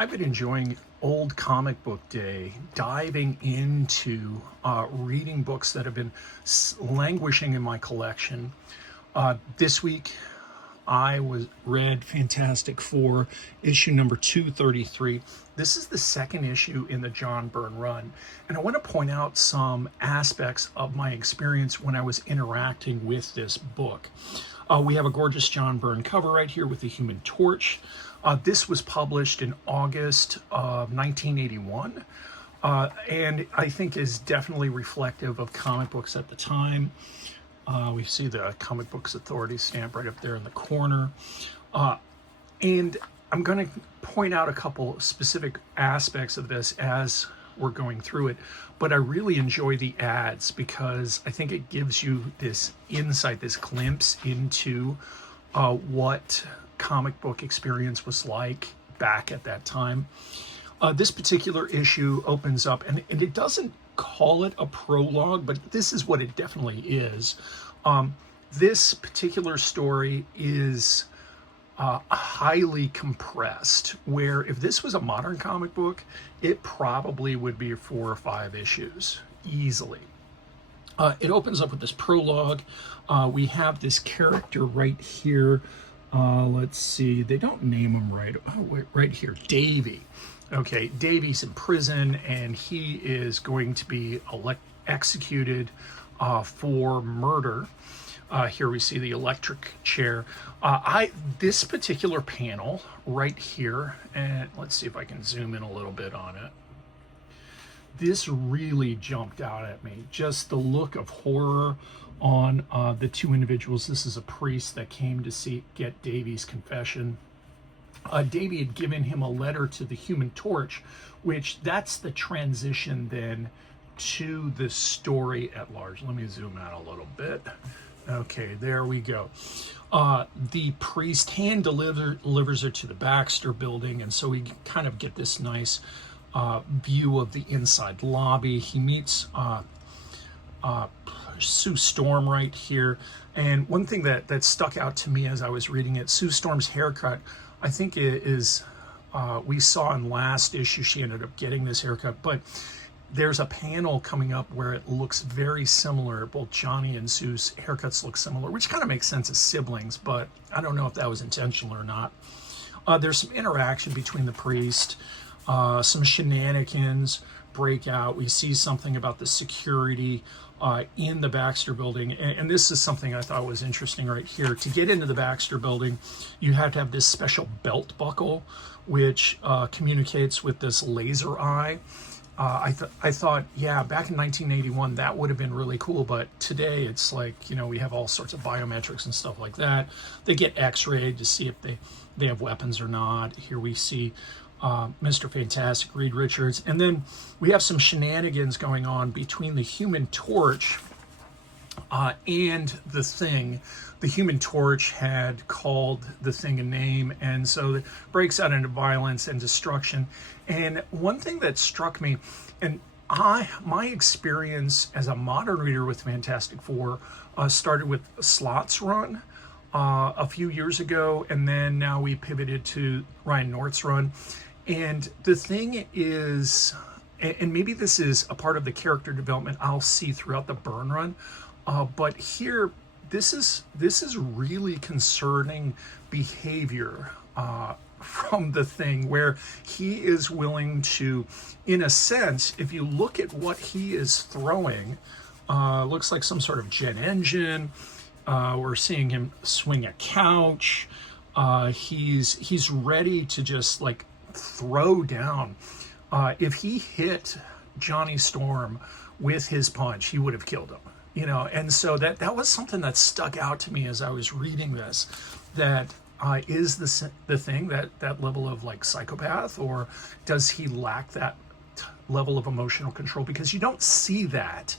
I've been enjoying Old Comic Book Day, diving into reading books that have been languishing in my collection. This week, I read Fantastic Four, issue number 233. This is the second issue in the John Byrne run, and I want to point out some aspects of my experience when I was interacting with this book. We have a gorgeous John Byrne cover right here with the Human Torch. This was published in August of 1981, and I think is definitely reflective of comic books at the time. We see the Comic Books Authority stamp right up there in the corner. And I'm going to point out a couple specific aspects of this as we're going through it. But I really enjoy the ads because I think it gives you this insight, this glimpse into what comic book experience was like back at that time. This particular issue opens up, and it doesn't call it a prologue, but this is what it definitely is. This particular story is highly compressed, where if this was a modern comic book, it probably would be 4 or 5 issues easily. It opens up with this prologue. We have this character right here. Let's see, they don't name him right. Oh, wait, right here, Davy. Okay, Davy's in prison, and he is going to be executed for murder. Here we see the electric chair. This particular panel right here, and let's see if I can zoom in a little bit on it. This really jumped out at me. Just the look of horror on the two individuals. This is a priest that came to get Davy's confession. Davy had given him a letter to the Human Torch, which that's the transition then to the story at large. Let me zoom out a little bit. Okay, there we go. The priest hand delivers her to the Baxter building, and so we kind of get this nice view of the inside lobby. He meets Sue Storm right here, and one thing that stuck out to me as I was reading it, Sue Storm's haircut, I think it is, we saw in last issue she ended up getting this haircut, but there's a panel coming up where it looks very similar. Both Johnny and Sue's haircuts look similar, which kind of makes sense as siblings, but I don't know if that was intentional or not. There's some interaction between the priest, some shenanigans break out. We see something about the security in the Baxter building, and this is something I thought was interesting right here. To get into the Baxter building, you have to have this special belt buckle, which communicates with this laser eye. I thought, yeah, back in 1981, that would have been really cool, but today it's like, we have all sorts of biometrics and stuff like that. They get x-rayed to see if they have weapons or not. Here we see Mr. Fantastic, Reed Richards, and then we have some shenanigans going on between the Human Torch and the Thing. The Human Torch had called the Thing a name, and so it breaks out into violence and destruction. And one thing that struck me, and my experience as a modern reader with Fantastic Four started with Slott's run a few years ago, and then now we pivoted to Ryan North's run. And the thing is, and maybe this is a part of the character development I'll see throughout the Byrne run, but here, this is really concerning behavior from the Thing, where he is willing to, in a sense, if you look at what he is throwing, looks like some sort of jet engine. We're seeing him swing a couch. He's ready to just like throw down. If he hit Johnny Storm with his punch, he would have killed him. And so that was something that stuck out to me as I was reading this, that is the Thing, that level of like psychopath, or does he lack that level of emotional control? Because you don't see that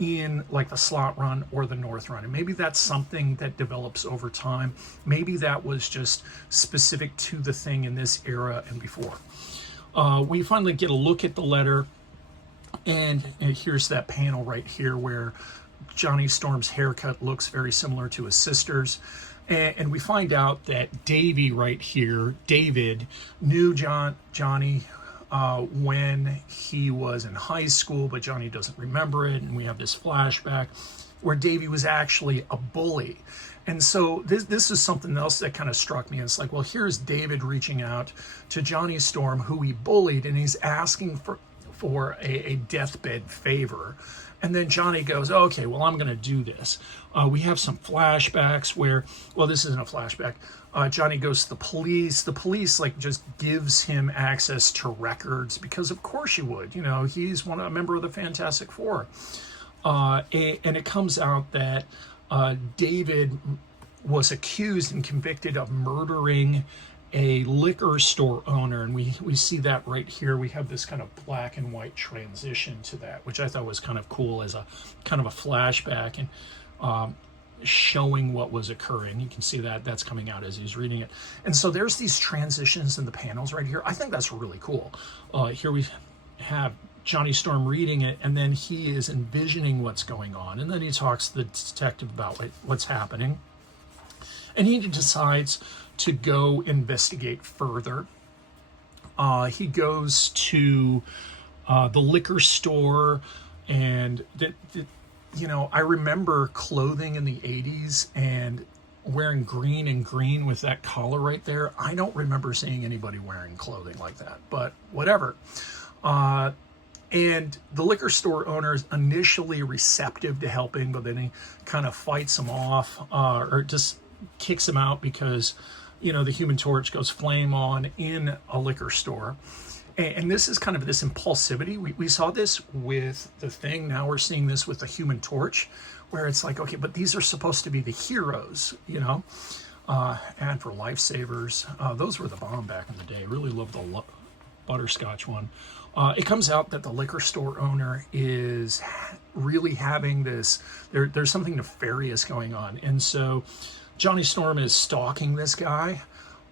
in like the Slott run or the North run, and maybe that's something that develops over time. Maybe that was just specific to the Thing in this era and before. We finally get a look at the letter, and here's that panel right here where Johnny Storm's haircut looks very similar to his sister's. And we find out that Davy right here, David, knew Johnny when he was in high school, but Johnny doesn't remember it. And we have this flashback where Davy was actually a bully. And so this is something else that kind of struck me. It's like, well, here's David reaching out to Johnny Storm, who he bullied, and he's asking for a deathbed favor. And then Johnny goes, okay, well, I'm going to do this. We have some flashbacks where, well, this isn't a flashback. Johnny goes to the police. The police like just gives him access to records because of course you would. You know, he's a member of the Fantastic Four. And it comes out that David was accused and convicted of murdering a liquor store owner, and we see that right here. We have this kind of black and white transition to that, which I thought was kind of cool as a kind of a flashback and showing what was occurring. You can see that that's coming out as he's reading it. And so there's these transitions in the panels right here. I think that's really cool. Here we have Johnny Storm reading it, and then he is envisioning what's going on, and then he talks to the detective about what's happening, and he decides to go investigate further. He goes to the liquor store, and you know, I remember clothing in the 80s and wearing green and green with that collar right there. I don't remember seeing anybody wearing clothing like that, but whatever. And the liquor store owner is initially receptive to helping, but then he kind of fights him off, or just kicks him out because, you know, the Human Torch goes flame on in a liquor store. And this is kind of this impulsivity. We saw this with the Thing. Now we're seeing this with the Human Torch, where it's like, okay, but these are supposed to be the heroes, you know? And for lifesavers, those were the bomb back in the day. Really loved the butterscotch one. It comes out that the liquor store owner is really having this, there's something nefarious going on. And so Johnny Storm is stalking this guy,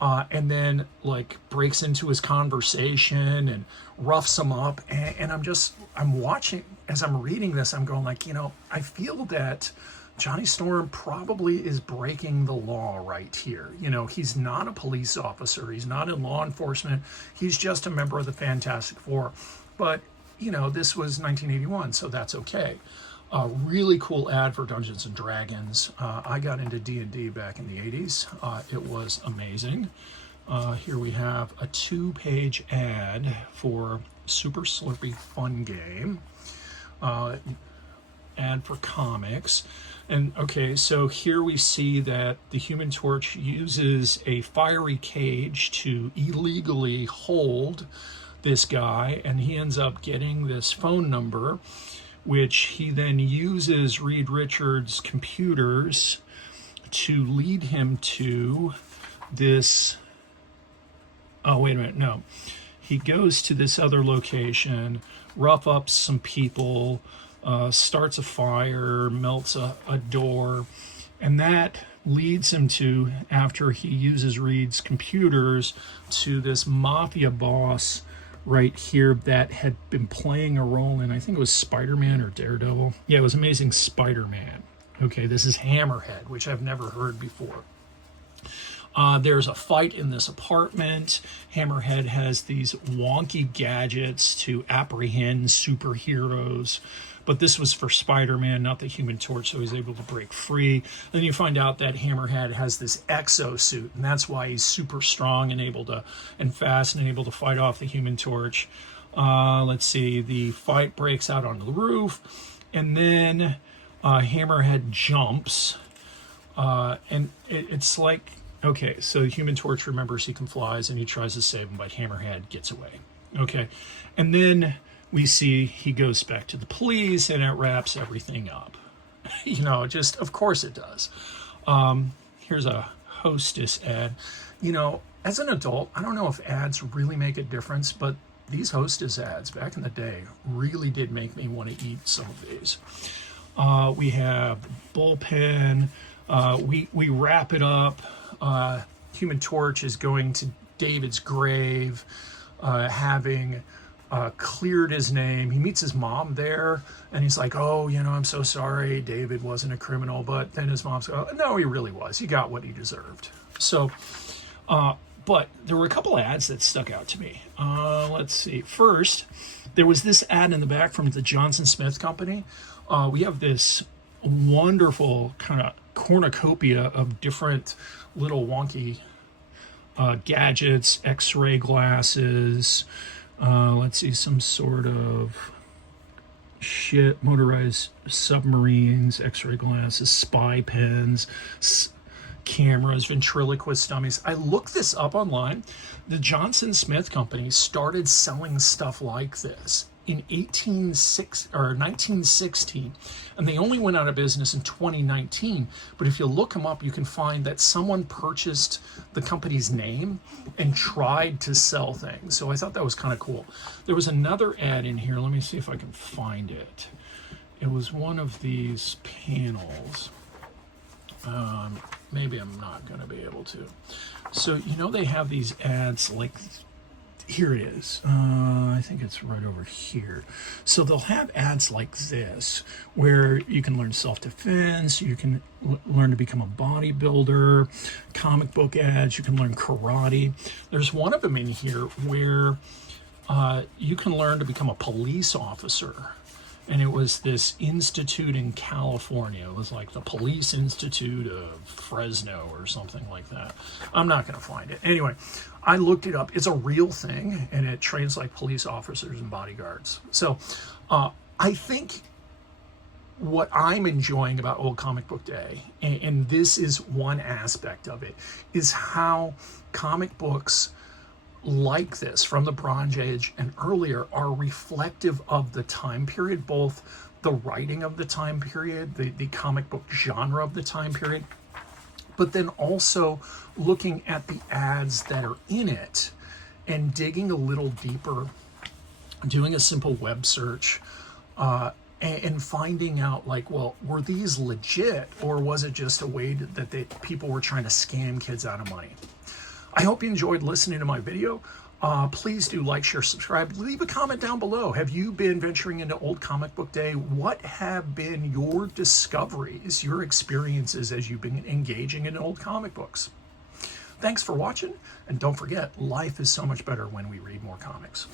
and then like breaks into his conversation and roughs him up. And I'm watching, as I'm reading this, I'm going like, you know, I feel that Johnny Storm probably is breaking the law right here. You know, he's not a police officer. He's not in law enforcement. He's just a member of the Fantastic Four. But, you know, this was 1981, so that's okay. Really cool ad for Dungeons and Dragons. I got into D&D back in the 80s. It was amazing. Here we have a 2-page ad for Super Slurpy Fun Game. Ad for comics. And okay, so here we see that the Human Torch uses a fiery cage to illegally hold this guy, and he ends up getting this phone number, which he then uses Reed Richards' computers to lead him to this. Oh, wait a minute, no. He goes to this other location, rough ups some people, starts a fire, melts a door, and that leads him to, after he uses Reed's computers, to this mafia boss right here that had been playing a role in, I think it was Spider-Man or Daredevil. Yeah, it was Amazing Spider-Man. Okay, this is Hammerhead, which I've never heard before. There's a fight in this apartment. Hammerhead has these wonky gadgets to apprehend superheroes, but this was for Spider-Man, not the Human Torch, so he's able to break free. Then you find out that Hammerhead has this exosuit, and that's why he's super strong and fast and able to fight off the Human Torch. Let's see, the fight breaks out on the roof, and then Hammerhead jumps, and it's like, okay, so the Human Torch remembers he can fly, and he tries to save him, but Hammerhead gets away. Okay, and then we see he goes back to the police, and it wraps everything up. You know, just, of course it does. Here's a Hostess ad. You know, as an adult, I don't know if ads really make a difference, but these Hostess ads back in the day really did make me want to eat some of these. We have bullpen. We wrap it up. Human Torch is going to David's grave, having cleared his name. He meets his mom there, and he's like, oh, you know, I'm so sorry, David wasn't a criminal. But then his mom's like, oh, no, he really was. He got what he deserved. So, but there were a couple ads that stuck out to me. Let's see. First, there was this ad in the back from the Johnson Smith Company. We have this wonderful kind of cornucopia of different little wonky gadgets, x-ray glasses, let's see, some sort of motorized submarines, x-ray glasses, spy pens, cameras, ventriloquist dummies. I looked this up online. The Johnson Smith Company started selling stuff like this in 1916, and they only went out of business in 2019. But if you look them up, you can find that someone purchased the company's name and tried to sell things. So I thought that was kind of cool. There was another ad in here. Let me see if I can find it. It was one of these panels. Maybe I'm not going to be able to. So, you know, they have these ads like, here it is. I think it's right over here. So they'll have ads like this where you can learn self-defense, you can learn to become a bodybuilder, comic book ads, you can learn karate. There's one of them in here where you can learn to become a police officer. And it was this institute in California. It was like the Police Institute of Fresno or something like that. I'm not going to find it. Anyway, I looked it up. It's a real thing, and it trains like police officers and bodyguards. So I think what I'm enjoying about Old Comic Book Day, and this is one aspect of it, is how comic books like this from the Bronze Age and earlier are reflective of the time period, both the writing of the time period, the comic book genre of the time period, but then also looking at the ads that are in it and digging a little deeper, doing a simple web search, and finding out, like, well, were these legit, or was it just a way that people were trying to scam kids out of money? I hope you enjoyed listening to my video. Please do like, share, subscribe. Leave a comment down below. Have you been venturing into Old Comic Book Day? What have been your discoveries, your experiences as you've been engaging in old comic books? Thanks for watching, and don't forget, life is so much better when we read more comics.